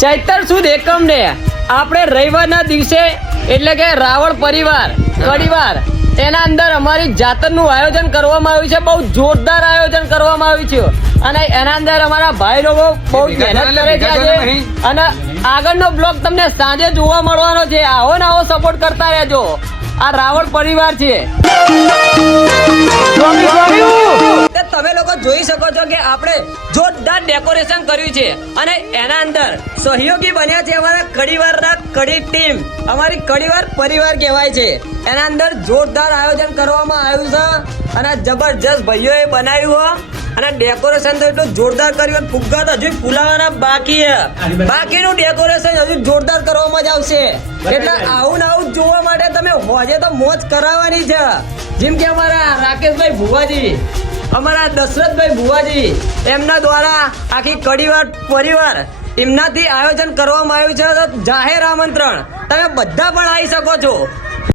ચૈતર સુદ એકમ ને આપણે રવિવારના દિવસે એટલે કે રાવણ પરિવાર પરિવાર એના અંદર અમારી જાતરનું આયોજન કરવામાં આવ્યું છે બહુ જોરદાર આયોજન કરવામાં આવ્યું છે. અને એના અંદર અમારા ભાઈ લોકો બહુ મહેનત કરે છે અને આગળનો બ્લોગ તમને સાંજે જોવા મળવાનો છે. આવો ને આવો સપોર્ટ કરતા રહેજો. આ રાવણ પરિવાર છે. જોઈ શકો છો કે આપણે જોરદાર ડેકોરેશન કર્યું છે અને એના અંદર સહયોગી બન્યા છે અમારા કડીવારના કડી ટીમ. અમારી કડીવાર પરિવાર કહેવાય છે. એના અંદર જોરદાર આયોજન કરવામાં આવ્યું છે અને જબરજસ્ત ભાઈઓએ બનાવ્યું હો. અને ડેકોરેશન તો એટલું જોરદાર કર્યું ફુગ્ગા તો હજુ ફૂલાવાના બાકી બાકીનું ડેકોરેશન હજુ જોરદાર કરવામાં જ આવશે. એટલે આવું ને આવું જોવા માટે તમે હોજે તો મોજ કરાવવાની છે. જેમ કે અમારા રાકેશભાઈ ભુવાજી. અમારા દશરથભાઈ ભુવાજી, એમના દ્વારા આખી કડીવાર પરિવાર એમનાથી આયોજન કરવામાં આવ્યું છે. જાહેર આમંત્રણ. તમે બધા પણ આવી શકો છો.